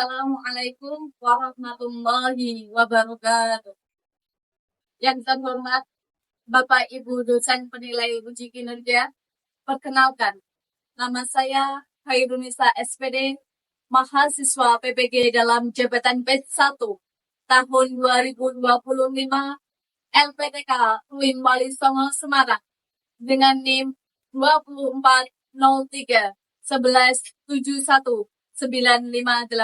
Assalamualaikum warahmatullahi wabarakatuh. Yang terhormat Bapak Ibu dosen penilai uji kinerja, perkenalkan, nama saya Hairunisa SPD, mahasiswa PPG dalam jabatan P1 tahun 2025 LPTK UIN Wali Songo Semarang dengan NIM 2403 1171 958.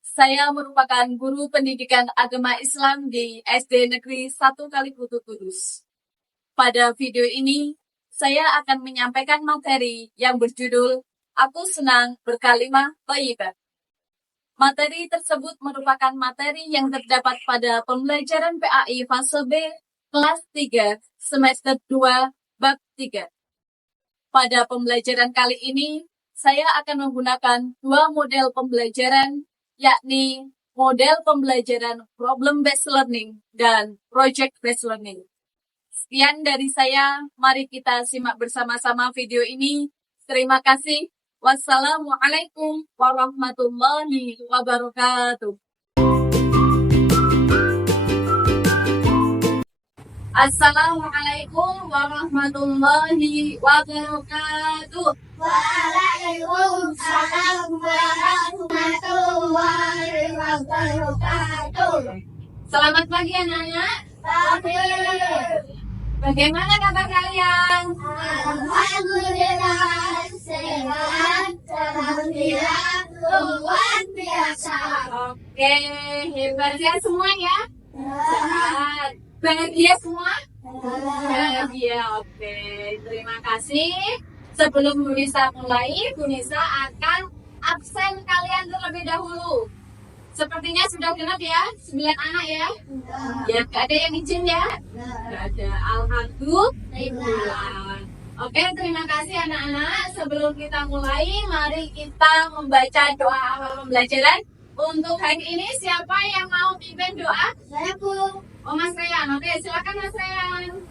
Saya merupakan guru pendidikan agama Islam di SD Negeri 1 Kaliputu Kudus. Pada video ini, saya akan menyampaikan materi yang berjudul Aku Senang Berkalimah Thayyibah. Materi tersebut merupakan materi yang terdapat pada pembelajaran PAI fase B kelas 3 semester 2 bab 3. Pada pembelajaran kali ini, saya akan menggunakan dua model pembelajaran, yakni model pembelajaran problem-based learning dan project-based learning. Sekian dari saya, mari kita simak bersama-sama video ini. Terima kasih. Wassalamualaikum warahmatullahi wabarakatuh. Assalamualaikum warahmatullahi wabarakatuh. Waalaikumsalam warahmatullahi wabarakatuh. Selamat pagi anak-anak. Pagi. Bagaimana kabar kalian? Alhamdulillah sehat. Alhamdulillah luar biasa. Oke, hebat ya semua ya. Sehat. Bahagia semua? Bahagia, oke. Terima kasih. Sebelum Bu Nisa mulai, Bu Nisa akan absen kalian terlebih dahulu. Sepertinya sudah genap ya, 9 anak ya. Ya, gak ada yang izin ya? Gak ada, alhamdulillah. Oke, terima kasih anak-anak. Sebelum kita mulai, mari kita membaca doa awal pembelajaran. Untuk hari ini, siapa yang mau pimpin doa? Saya Bu. Oh, Mas Reyan. Oke, silakan Mas Reyan.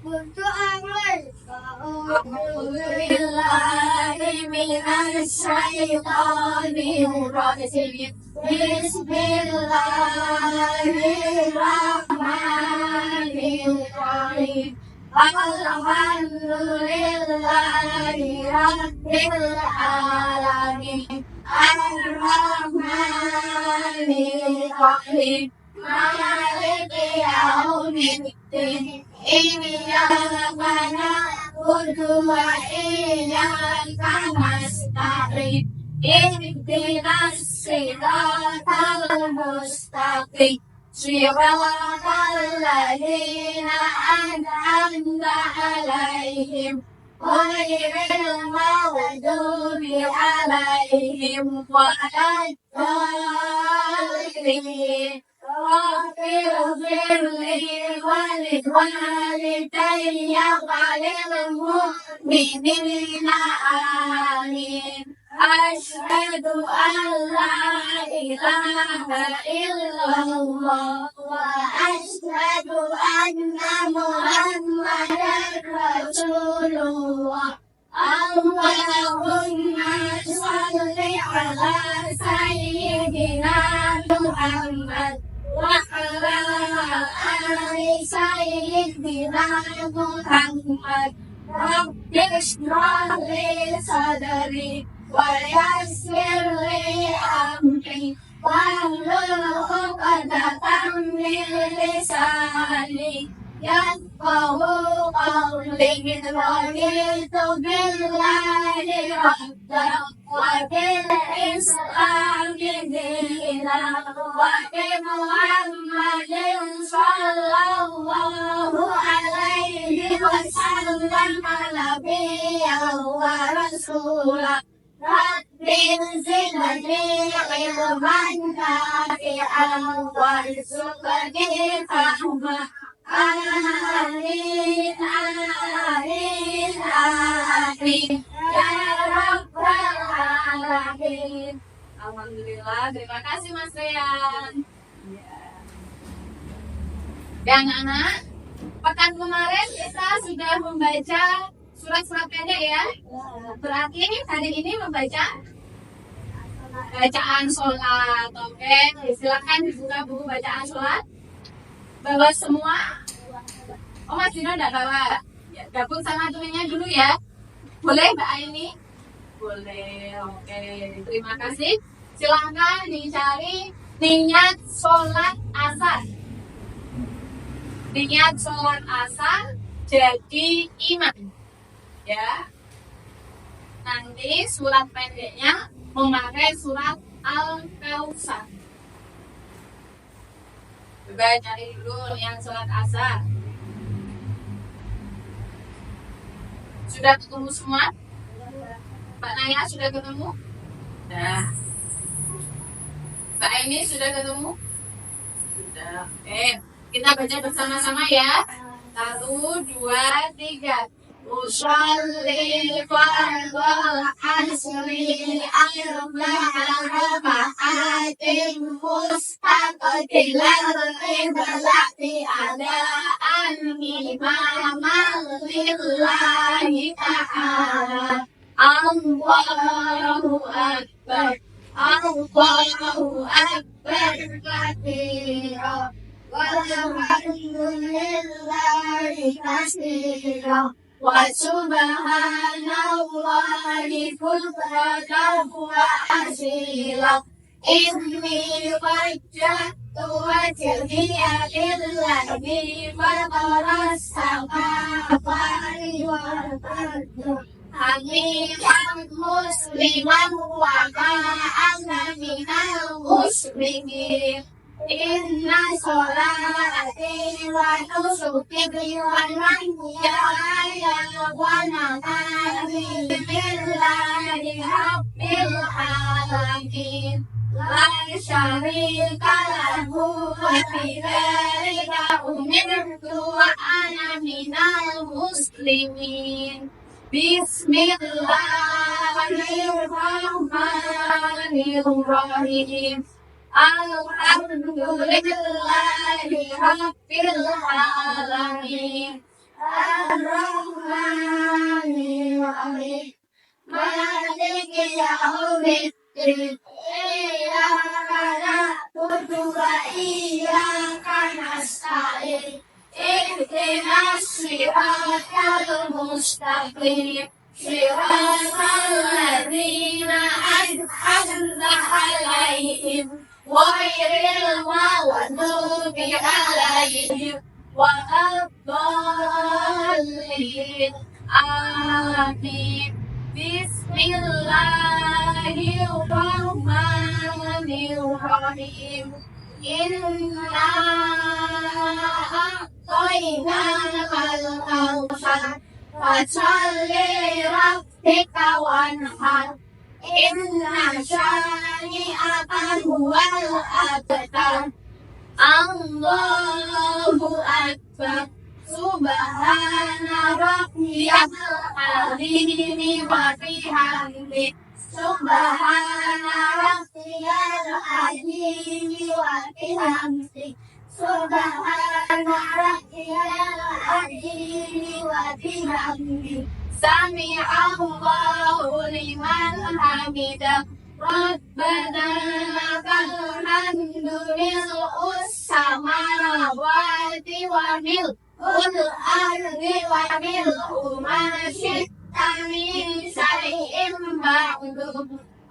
Berdoa mulai. A'udzubillahi minasyaitonir rajim. Bismillahirrahmanirrahim. Alhamdulillahi rabbil alamin. Ar-Rahmanir Rahim. Maliki yaumiddin. Iyyaka na'budu wa iyyaka nasta'in. Ihdinas siratal mustaqim. Siratal ladzina an'amta 'alaihim ghairil maghdubi 'alaihim waladdallin. Rabbighfir li wa liwalidayya wa lil mu'minina amin. Asyhadu an la ilaha illallah wa asyhadu anna Muhammadan Rasulullah. Allahumma sholli ala sayyidina Muhammad wa ala ali sayyidina Muhammad. Rabbi shrah li sadri wa yassir li amri wahlul 'uqdatam min lisani yafqahu qawli. Raditu billahi rabban wa bil islami dinan wa bi Muhammadin sallallahu alaihi wasallam nabiyyan wa rasulah. Rabbi zidni ilman nafi'an warzuqni fahma. Amin, amin, amin. Ya Rabbal Alamin. Alhamdulillah, terima kasih Mas Reyan. Ya anak-anak, Pekan kemarin kita sudah membaca surat-surat pendek ya. Berarti hari ini membaca bacaan sholat. Oke, silakan dibuka buku bacaan sholat. Bawa semua. Oh, Mas Dino enggak bawa. Ya, gabung sama temennya dulu ya. Boleh Mbak Aini? Boleh. Oke, terima kasih. Silakan dicari niat sholat asar. Niat sholat asar jadi imam. Ya. Nanti surat pendeknya memakai surat Al-Kautsar. Coba cari dulu yang sholat asar. Sudah ketemu semua? Mbak Naya sudah ketemu? Sudah. Mbak Aini sudah ketemu? Sudah. Kita baca bersama-sama ya. 1, 2, 3. أصلي فرض العصر أربع ركعات مستقبلا القبلة أداء إماما لله تعالى الله أكبر الله أكبر كثيرا والحمد لله كثيرا وسبحان الله بكرة وأصيلا إني وجهت وجهي للذي فطر السماوات والأرض حنيفا مسلما وما أنا من المشركين إن صلاتي ونسكي ومحياي ومماتي لله رب العالمين لا شريك له وبذلك أمرت وأنا من المسلمين بسم الله الرحمن الرحيم الحمد لله رب العالمين الرحمن الرحيم مالك يوم الدين إياك نعبد وإياك نستعين اهدنا الصراط المستقيم صراط الذين أنعمت عليهم غير المغضوب عليهم ولا الضالين آمين بسم الله الرحمن الرحيم إنا أعطيناك الكوثر فصل لربك وانحر إن شانئك هو الأبتر الله أكبر سبحان ربي العظيم وبحمده سبحان ربي العظيم وبحمده سبحان ربي العظيم وبحمده سمع الله لمن حمده ربنا لك الحمد ملء السماوات وملء الأرض وملء ما شئت من شيء بعد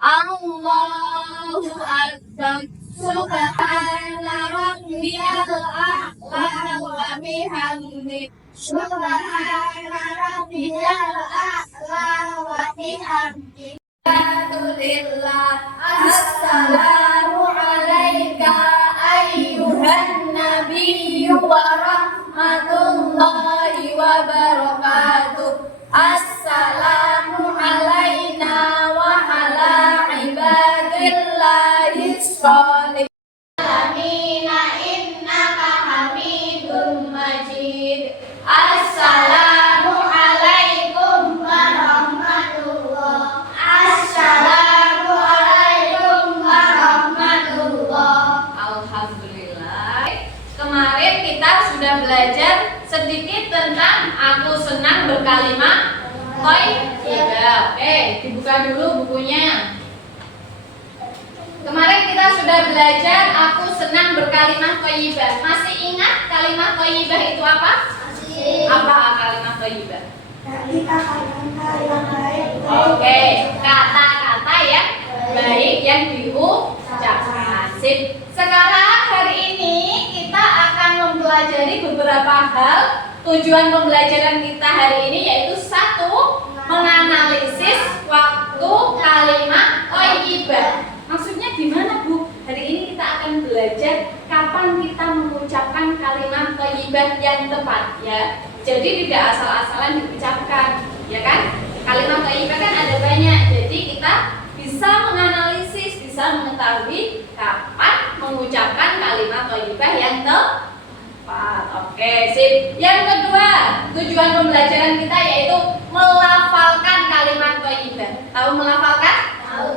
الله أكبر سبحان ربي الأعلى وبحمده سبحان ربي الأعلى وبحمده لله السلام عليك أيها النبي ورحمة الله وبركاته السلام علينا وعلى عباد الله الصالحين إنك حميد مجيد السلام عليكم ورحمة الله السلام عليكم ورحمة الله. Alhamdulillah. kemarin kita sudah belajar sedikit tentang aku senang berkalimat thayyibah. Oke, dibuka dulu bukunya. Kemarin kita sudah belajar aku senang berkalimat thayyibah. Masih ingat kalimat thayyibah itu apa? Apa kalimat thayyibah? Oke, kata-kata yang baik yang diucapkan. Sip. Sekarang hari ini kita akan mempelajari beberapa hal. Tujuan pembelajaran kita hari ini yaitu satu, menganalisis waktu kalimat thayyibah. Maksudnya gimana, Bu? Hari ini kita akan belajar kapan kita mengucapkan kalimat thayyibah yang tepat, ya. Jadi tidak asal-asalan diucapkan, ya kan? Kalimat thayyibah kan ada banyak. Jadi kita bisa menganalisis, bisa mengetahui kapan mengucapkan kalimat thayyibah yang tepat. Oke, sip. Yang kedua, tujuan pembelajaran kita yaitu melafalkan kalimat thayyibah. Tahu melafalkan? Tahu.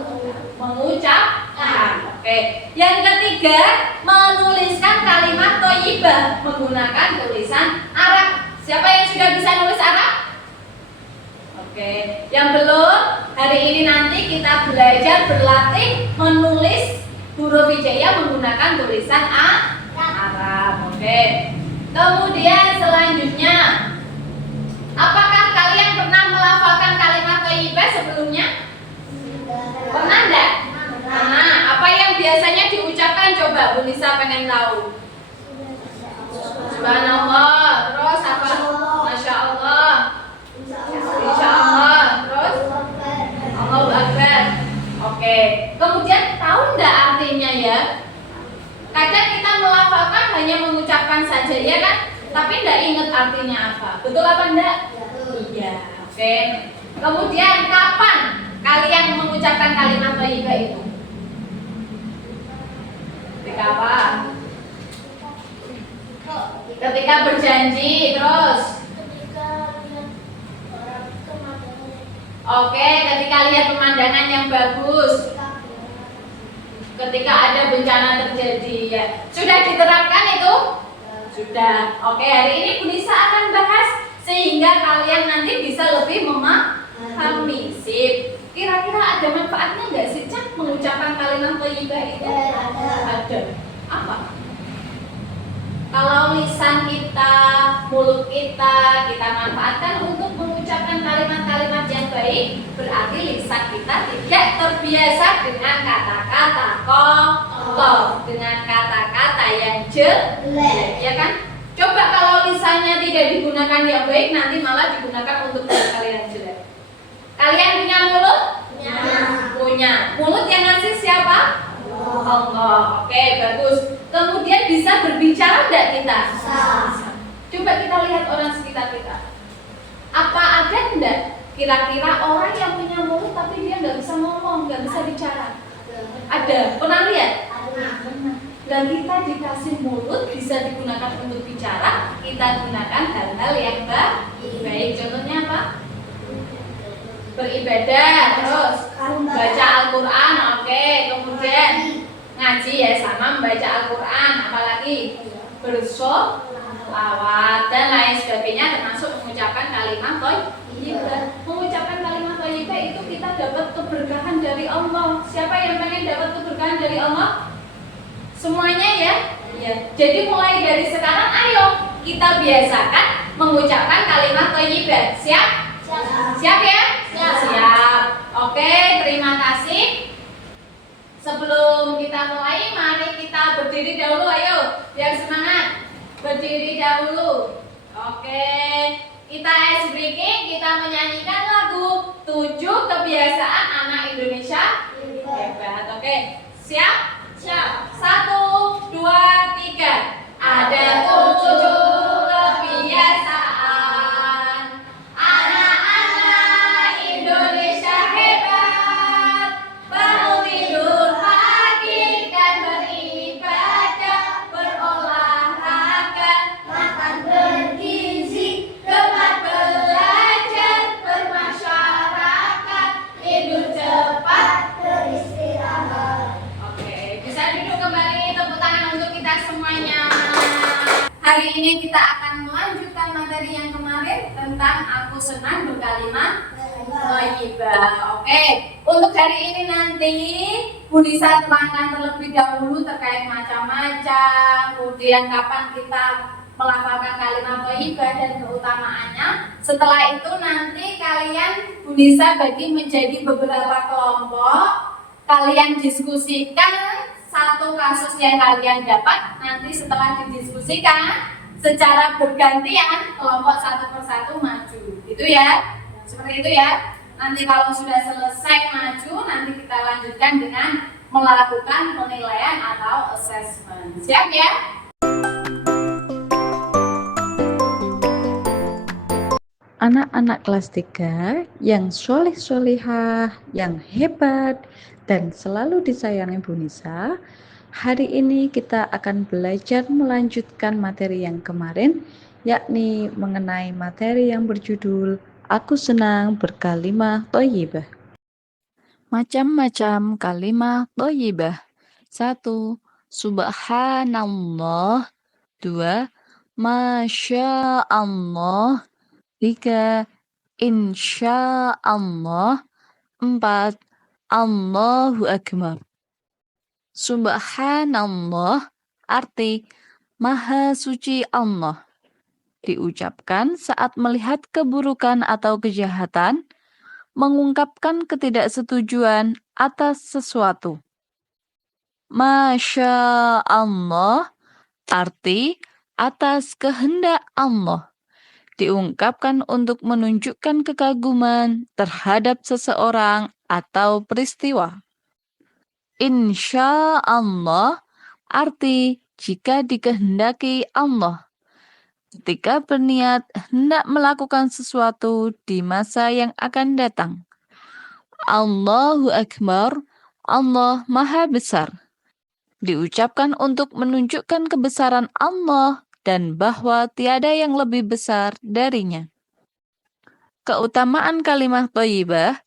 Mengucapkan. Oke. Yang ketiga, menuliskan kalimat thayyibah menggunakan tulisan Arab. Siapa yang sudah bisa nulis Arab? Oke. Yang belum, hari ini nanti kita belajar berlatih menulis huruf hijaiyah menggunakan tulisan Arab. Oke. Kemudian selanjutnya, apakah kalian pernah melafalkan kalimat thayyibah sebelumnya? Pernah enggak? Pernah. Apa yang biasanya diucapkan? Coba Bu Nisa pengen tahu. Subhanallah. Terus apa? Masya Allah. Insya Allah. Terus? Allahu Akbar. Oke. Kemudian tahu enggak artinya ya? Kadang kita melafalkan hanya mengucapkan saja ya kan? Tapi enggak ingat artinya apa. Betul apa enggak? Iya. Oke. Kemudian kapan kalian mengucapkan kalimat thayyibah itu? Ketika apa? Ketika berjanji, terus? Oke, ketika lihat pemandangan yang bagus. Ketika ada bencana terjadi ya. Sudah diterapkan itu? Sudah. Oke, hari ini Bu Nisa akan bahas sehingga kalian nanti bisa lebih memahami. Sip. Kira-kira ada manfaatnya nggak sih, Cak, mengucapkan kalimat thayyibah itu? Ada. Apa? Kalau lisan kita, mulut kita manfaatkan untuk mengucapkan kalimat-kalimat yang baik, berarti lisan kita tidak terbiasa dengan kata-kata kotor, dengan kata-kata yang jelek, ya kan? Coba kalau lisannya tidak digunakan yang baik, nanti malah digunakan untuk hal yang jelek. Kalian punya mulut? Punya. Mulut yang ngasih siapa? Allah. Oke, bagus. Kemudian bisa berbicara enggak kita? Coba kita lihat orang sekitar kita. Apa ada enggak kira-kira orang yang punya mulut tapi dia nggak bisa ngomong, nggak bisa bicara? Ada. Pernah lihat? Dan kita dikasih mulut bisa digunakan untuk bicara, kita gunakan hal-hal yang baik. Contohnya apa? Beribadah, terus baca Al-Quran, oke. Kemudian ngaji ya, sama membaca Al-Quran, apalagi bersolawat dan lain sebagainya, termasuk mengucapkan kalimat thayyibah. Mengucapkan kalimat thayyibah itu kita dapat keberkahan dari Allah. Siapa yang pengen dapat keberkahan dari Allah? Semuanya ya? Iya. Jadi mulai dari sekarang ayo kita biasakan mengucapkan kalimat thayyibah. Siap? Siap ya? Siap. Oke, terima kasih. Sebelum kita mulai, mari kita berdiri dahulu. Ayo, biar semangat. Berdiri dahulu. Oke, kita ice breaking. Kita menyanyikan lagu 7 kebiasaan anak Indonesia hebat. Oke, siap? Siap. 1, 2, 3. Ada 7 kebiasaan anak-anak Indonesia hebat. Bangun tidur pagi kan beribadah, berolahraga, makan bergizi, gemar belajar, bermasyarakat, tidur cepat, beristirahat. Oke, bisa duduk kembali. Tepuk tangan untuk kita semuanya. Hari ini kita akan melanjutkan materi yang kemarin tentang aku senang berkalimat thayyibah. Oke, untuk hari ini nanti Bu Nisa terangkan terlebih dahulu terkait macam-macam, kemudian kapan kita melafalkan kalimat thayyibah dan keutamaannya. Setelah itu nanti kalian Bu Nisa bagi menjadi beberapa kelompok. Kalian diskusikan satu kasus yang kalian dapat. Nanti setelah didiskusikan secara bergantian kelompok satu persatu maju. Itu ya. Seperti itu ya. Nanti kalau sudah selesai maju, nanti kita lanjutkan dengan melakukan penilaian atau assessment. Siap ya? Anak-anak kelas 3 yang soleh-solehah, yang hebat, dan selalu disayangi Bu Nisa, hari ini kita akan belajar melanjutkan materi yang kemarin, yakni mengenai materi yang berjudul Aku Senang Berkalimat Thayyibah. Macam-macam kalimat thayyibah. 1. Subhanallah. 2. Masya Allah. 3. Insya Allah. 4. Allahu Akbar. Subhanallah arti Maha Suci Allah. Diucapkan saat melihat keburukan atau kejahatan, mengungkapkan ketidaksetujuan atas sesuatu. Masya Allah arti atas kehendak Allah. Diungkapkan untuk menunjukkan kekaguman terhadap seseorang atau peristiwa. Insya Allah arti jika dikehendaki Allah. Ketika berniat hendak melakukan sesuatu di masa yang akan datang. Allahu Akbar, Allah Maha Besar. Diucapkan untuk menunjukkan kebesaran Allah dan bahwa tiada yang lebih besar darinya. Keutamaan kalimat thayyibah,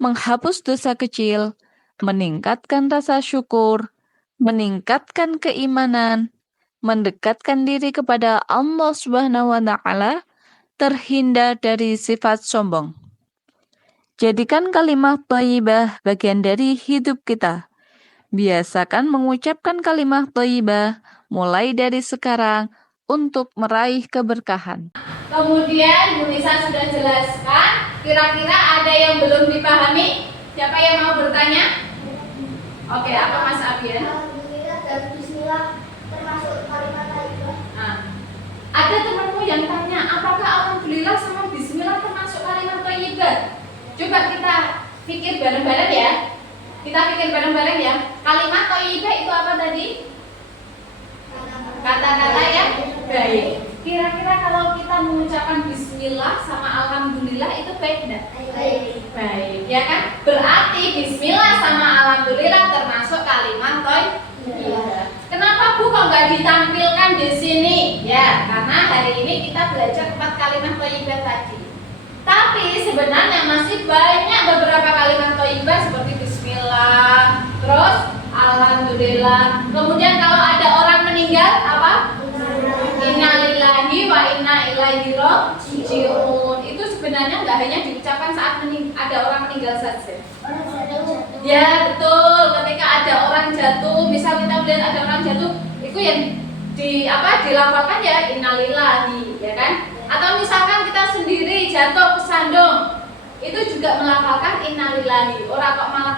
menghapus dosa kecil, meningkatkan rasa syukur, meningkatkan keimanan, mendekatkan diri kepada Allah Subhanahu wa Ta'ala, terhindar dari sifat sombong. Jadikan kalimat thayyibah bagian dari hidup kita. Biasakan mengucapkan kalimat thayyibah mulai dari sekarang untuk meraih keberkahan. Kemudian Bu Nisa sudah jelaskan, kira-kira ada yang belum dipahami? Siapa yang mau bertanya? Oke, apa Mas Abian? Alhamdulillah dan bismillah termasuk kalimat thayyibah. Nah, ada temanmu yang tanya, apakah alhamdulillah sama bismillah termasuk kalimat thayyibah? Coba kita pikir bareng-bareng ya. Kita pikir bareng-bareng ya. Kalimat thayyibah itu apa tadi? Kata-kata yang baik. Kira-kira kalau kita mengucapkan bismillah sama alhamdulillah itu baik enggak? Baik, ya kan? Berarti bismillah sama alhamdulillah termasuk kalimat thayyibah. Kenapa Bu kok nggak ditampilkan di sini? Ya, karena hari ini kita belajar 4 kalimat thayyibah tadi. Tapi sebenarnya masih banyak beberapa kalimat thayyibah seperti bismillah, terus alhamdulillah. Kemudian kalau ada orang meninggal apa? Innalillahi wa inna ilaihi raji'un. Itu sebenarnya nggak hanya diucapkan saat ada orang meninggal saja. Ya betul, ketika ada orang jatuh, misal kita melihat ada orang jatuh, itu yang dilafalkan ya innalillahi, ya kan? Atau misalkan kita sendiri jatuh kesandung, itu juga melafalkan innalillahi. Orang kok malah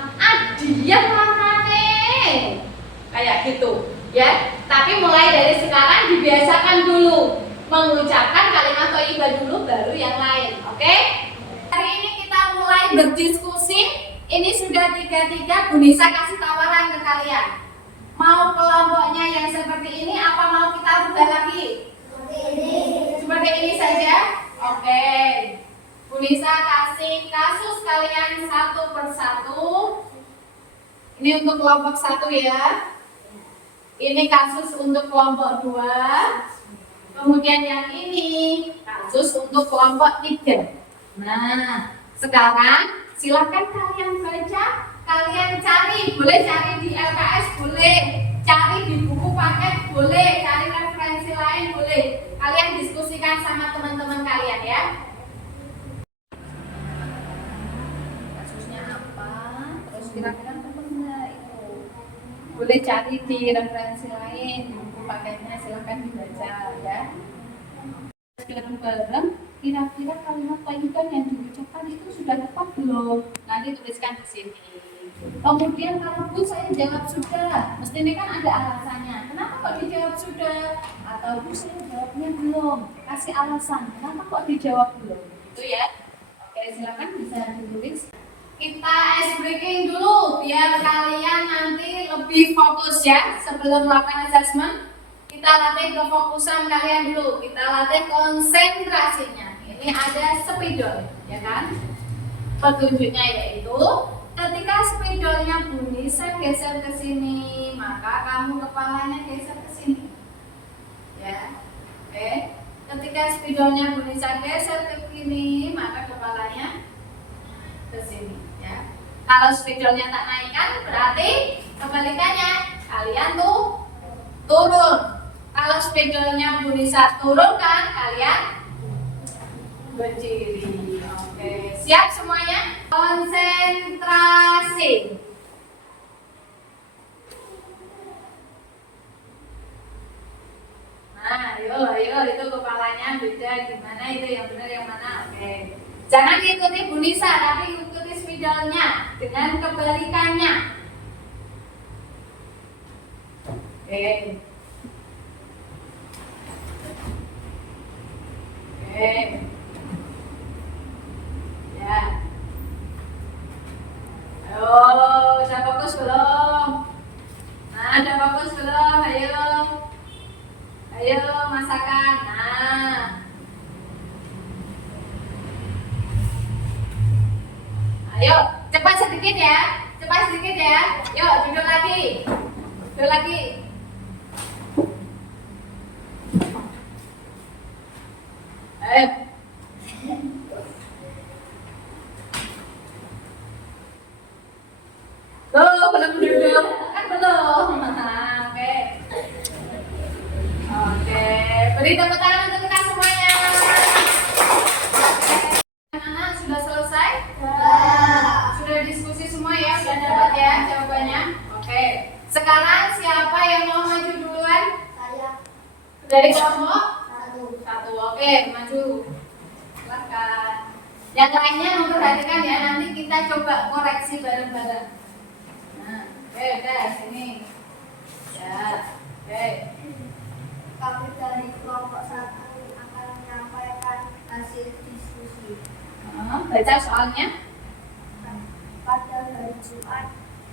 dia makane kayak gitu, ya. Tapi mulai dari sekarang dibiasakan dulu mengucapkan kalimat thayyibah dulu, baru yang lain, oke? Hari ini kita mulai berdiskusi. Ini sudah 3-3, Bu Nisa kasih tawaran ke kalian. Mau kelompoknya yang seperti ini apa mau kita rubah lagi? Seperti ini saja? Oke. Bu Nisa kasih kasus kalian satu persatu. Ini untuk kelompok 1 ya. Ini kasus untuk kelompok 2. Kemudian yang ini kasus untuk kelompok 3. Nah, sekarang silakan kalian baca, kalian cari, boleh cari di LKS, boleh cari di buku paket, boleh cari referensi lain, boleh boleh cari di referensi lain, buku paketnya silahkan dibaca ya. Bareng-bareng, kira-kira kalimat thayyibah yang diucapkan itu sudah tepat belum? Nanti tuliskan di sini. Kemudian kalau Bu saya jawab sudah, mesti ini kan ada alasannya. Kenapa kok dijawab sudah? Atau Bu saya jawabnya belum? Kasih alasan. Kenapa kok dijawab belum? Itu ya. Oke, silakan bisa ditulis. Kita ice breaking dulu biar kalian nanti lebih fokus ya sebelum melakukan assessment. Kita latih kefokusan kalian dulu, kita latih konsentrasinya. Ini ada spidol, ya kan? Petunjuknya yaitu ketika spidolnya bunyi, saya geser ke sini, maka kamu kepalanya geser ke sini. Ya, oke. Ketika spidolnya bunyi, saya geser ke sini, maka kepalanya ke sini. Ya. Kalau spidolnya tak naikkan, berarti kebalikannya, kalian tuh turun. Kalau spidolnya bunyi saat turun kan, kalian berdiri. Oke, siap semuanya? Konsentrasi. Nah, ayo, itu kepalanya beda. Gimana itu yang benar yang mana? Oke. Jangan ikuti Bu Nisa, tapi ikuti spidolnya dengan kebalikannya. Oke. Oke. Ya. Ayo, udah fokus belum? Nah, udah fokus belum? Ayo. Ayo, masakan. Nah. Ayo, cepat sedikit ya. Cepat sedikit ya. Yuk, duduk lagi. Duduk lagi. Ayo. Tuh, belum duduk. Kan belum. Oke. Oke. Beri tepuk tangan untuk kita semuanya. Anak sudah selesai? Sudah diskusi semua ya? Sudah dapat ya jawabannya? Oke. Sekarang siapa yang mau maju duluan? Saya. Dari kelompok? Satu. Oke, maju. Silakan. Yang lainnya memperhatikan ya, nanti kita coba koreksi bareng-bareng. Nah, oke, udah sini. Ya, oke. Kami dari kelompok 1 akan menyampaikan hasil diskusi. Baca soalnya. Pada hari Jumat,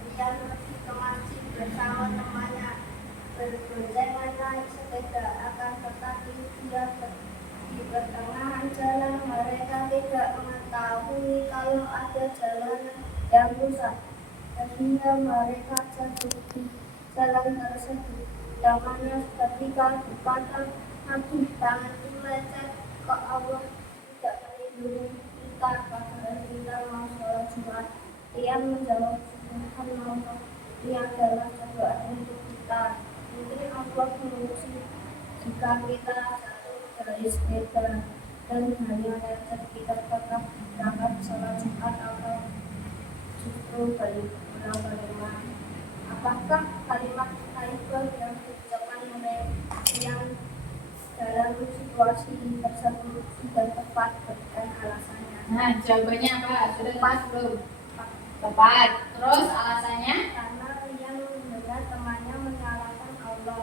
Rian pergi ke masjid bersama temannya. Berboncengan naik sepeda, akan tetapi di pertengahan jalan mereka tidak mengetahui kalau ada jalanan yang rusak, sehingga mereka jatuh di jalan tersebut. Tangannya ketika dipatah hati, tangan lecet ke Allah tidak melindungi kita pada kita mau sholat Jumat. Rian menjawab, Subhanallah, ini adalah cobaan untuk kita. Mungkin Allah menguji jika kita jatuh dari sepeda dan hanya lecet, kita tetap berangkat sholat Jumat atau justru balik pulang ke rumah. Apakah kalimat thayyibah yang diucapkan oleh yang dalam situasi tersebut sudah tepat? Berikan alasannya. Nah, jawabannya apa? Sudah tepat belum? Tepat. Terus alasannya? Karena Rian mendengar temannya menyalahkan Allah.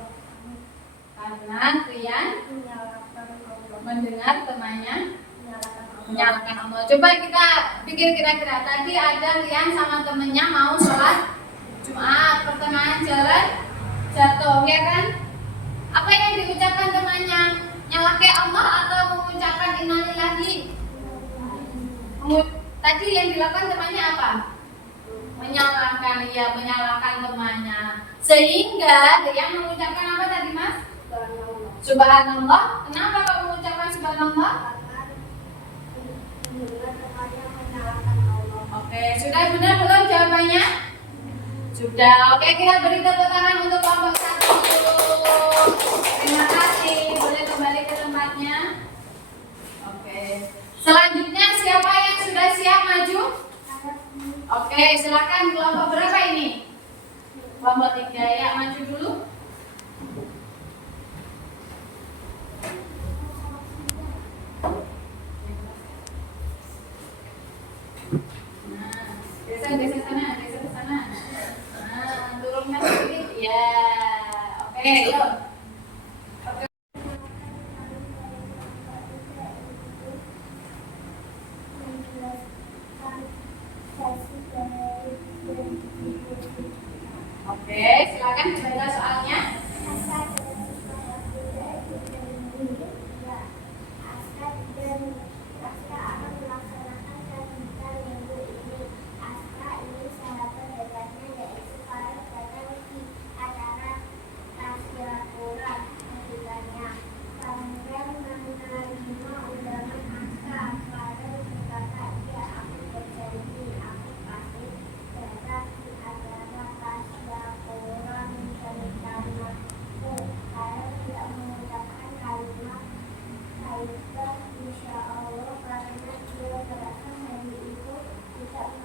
Karena Rian Menyalahkan Allah. mendengar temannya Menyalahkan Allah. menyalahkan Allah. Coba kita pikir kira-kira tadi ada Rian sama temennya mau sholat Jumat, pertengahan jalan jatuh, ya kan? Apa yang diucapkan temannya? Nyalakan Allah atau mengucapkan innalillahi? Tadi yang dilakukan temannya apa? Menyalahkan, ya, menyalahkan temannya. Sehingga dia mengucapkan apa tadi, Mas? Subhanallah. Kenapa kau mengucapkan subhanallah? Mendengar temannya menyalahkan Allah. Oke, sudah benar belum jawabannya? Sudah. Oke, kita beri tepuk tangan untuk kelompok 1. Terima kasih. Boleh kembali ke tempatnya. Oke. Selanjutnya siapa yang sudah siap maju? Oke, silakan kelompok berapa ini? Kelompok 3 ya. Nah, geser sana, geser ke sana. Nah, turunkan sedikit. Ya, oke, yuk. Oke, silakan dibaca soalnya.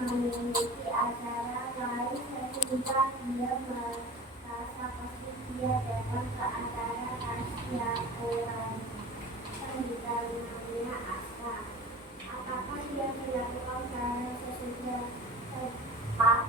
Memiliki acara lain sehingga dia merasa pasti dia datang ke acara tasyakuran yang namanya Asa. Apakah dia dilakukan cara sesudah tepat?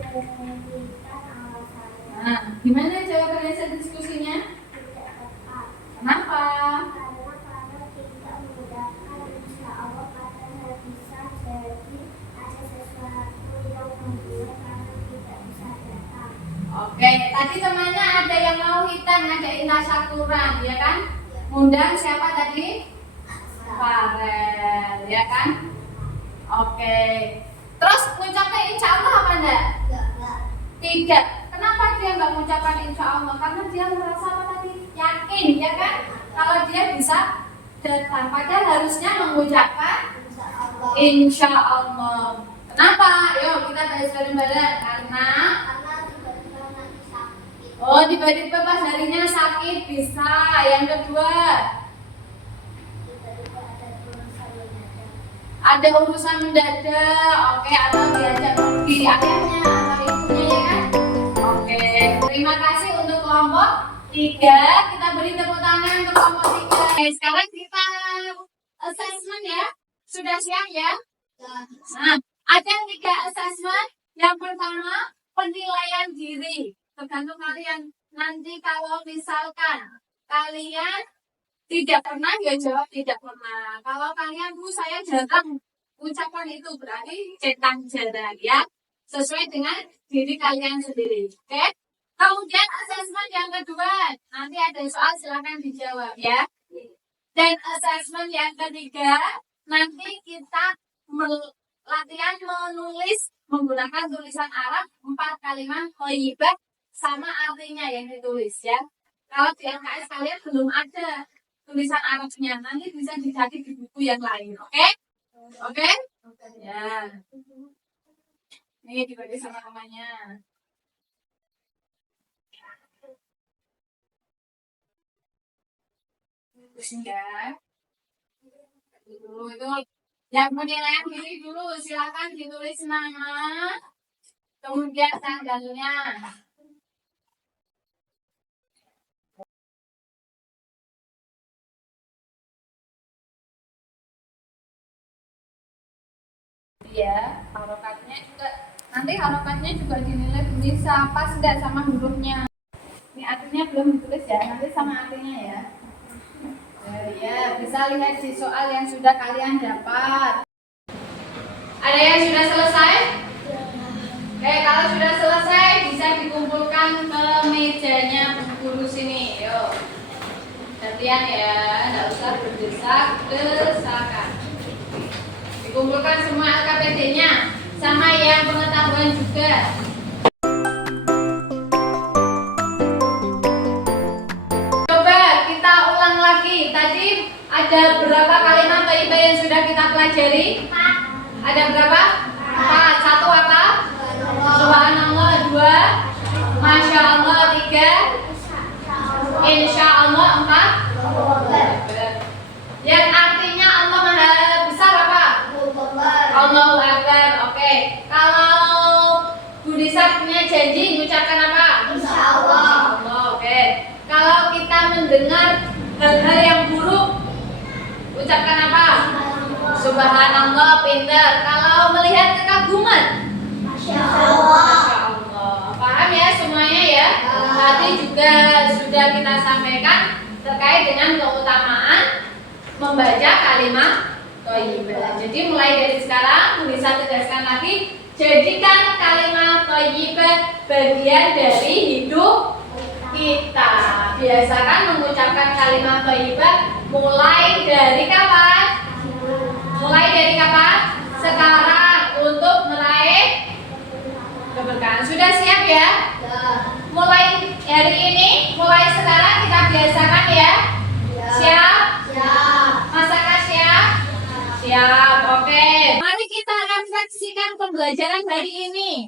Berikan alasannya. Nah, gimana jawabannya diskusinya? Tidak tepat. Kenapa? Karena tidak memudahkan, insya Allah katanya bisa jadi ada sesuatu yang membuat karena tidak bisa datang. Oke, tadi temannya ada yang mau hitam ngadain tasyakuran, ya kan? Ngundang siapa tadi? Farel, ya kan? Oke. Terus ngucapnya insya Allah apa enggak? Tidak. Kenapa dia nggak mengucapkan insya Allah? Karena dia merasa apa tadi? Yakin, ya kan? Kalau dia bisa datang, padahal harusnya mengucapkan insya Allah. Kenapa? Yuk kita bahas bareng-bareng. Karena tiba-tiba nanti sakit. oh tiba-tiba pas harinya sakit bisa. Yang kedua Tiba-tiba ada urusan mendadak. Oke, atau diajak pergi ayahnya atau ibunya, ya kan? Oke, terima kasih untuk kelompok 3. Kita beri tepuk tangan untuk kelompok 3. Oke, sekarang kita assessment ya. Sudah siap ya? Nah, ada 3 assessment. Yang pertama, penilaian diri. Tergantung kalian. Nanti kalau misalkan kalian tidak pernah, ya jawab tidak pernah. Kalau kalian saya jarang ucapan itu, berarti centang jarang ya. Sesuai dengan diri kalian sendiri. Oke? Kemudian assessment yang kedua. Nanti ada soal silakan dijawab ya. Dan assessment yang ketiga, nanti kita latihan menulis menggunakan tulisan Arab 4 kalimat thayyibah sama artinya yang ditulis ya. Kalau di LKS kalian belum ada tulisan Arabnya, nanti bisa dicari di buku yang lain, oke? Oke? Ya. Ini dibagi sama temannya. Ya. Dulu itu yang penilaian diri dulu, silakan ditulis nama, kemudian tanggalnya. Ya, harokatnya juga nanti harokatnya juga dinilai bisa pas nggak sama hurufnya. Ini artinya belum ditulis ya, nanti sama artinya ya. Ya, bisa lihat di soal yang sudah kalian dapat. Ada yang sudah selesai? Oke, kalau sudah selesai bisa dikumpulkan ke mejanya guru sini. Yuk, latihan ya, nggak usah berdesak-desakan. Dikumpulkan semua LKPD-nya sama yang pengetahuan juga. Coba kita ulang lagi. Tadi ada berapa kalimat thayyibah yang sudah kita pelajari? 4. Ada berapa? 4. 1 apa? Subhanallah. 2. Masya Allah. 3. Insya Allah. 4. Yang artinya Allah Maha Besar apa? Allahu Akbar. Oke. Kalau Budisa punya janji mengucapkan apa? Insya Allah. Oke. Kalau kita mendengar hal-hal yang buruk, ucapkan apa? Subhanallah. Pintar. Kalau Tadi juga sudah kita sampaikan terkait dengan keutamaan membaca kalimat thayyibah. Jadi mulai dari sekarang Bu Nisa tegaskan lagi, jadikan kalimat thayyibah bagian dari hidup kita. Biasakan mengucapkan kalimat thayyibah mulai dari kapan? Mulai dari kapan? Sekarang untuk meraih keberkahan. Sudah siap ya? Mulai hari ini, mulai sekarang kita biasakan ya. Siap? Masakah siap? Siap, oke. Mari kita refleksikan pembelajaran hari ini.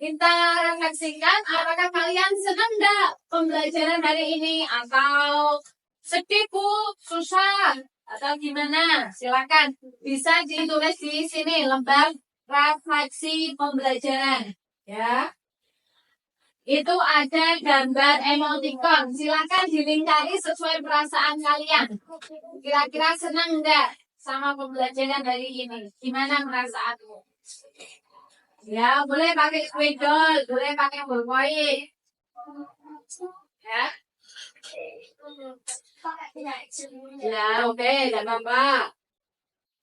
Kita refleksikan apakah kalian senang enggak pembelajaran hari ini atau sedih Bu, susah atau gimana? Silakan bisa ditulis di sini lembar refleksi pembelajaran ya. Itu ada gambar emoticon. Silakan dilingkari sesuai perasaan kalian. Kira-kira senang enggak sama pembelajaran hari ini? Gimana perasaanmu? Ya, boleh pakai spidol, boleh pakai bolpoin. Ya. Ya, oke, tidak apa-apa.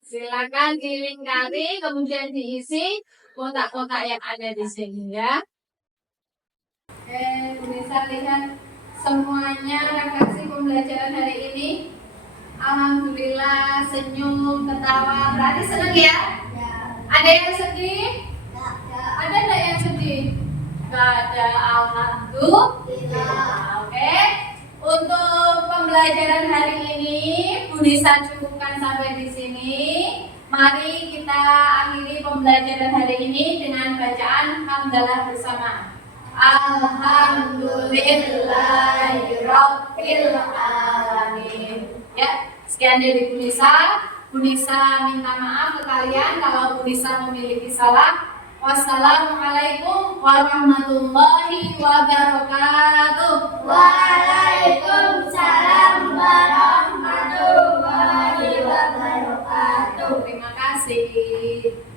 Silakan dilingkari, kemudian diisi kotak-kotak yang ada di sini ya. Bisa lihat semuanya refleksi pembelajaran hari ini. Alhamdulillah senyum, ketawa, berarti senang ya? Ada yang sedih? Ada enggak yang sedih? Enggak ada, alhamdulillah. Oke. Untuk pembelajaran hari ini Bu Nisa cukupkan sampai di sini. Mari kita akhiri pembelajaran hari ini dengan bacaan hamdalah bersama. Alhamdulillahirabbil alamin. Ya, sekian dari Bu Nisa. Bu Nisa minta maaf ke kalian kalau Bu Nisa memiliki salah. Wassalamualaikum warahmatullahi wabarakatuh. Waalaikumsalam warahmatullahi wabarakatuh. Terima kasih.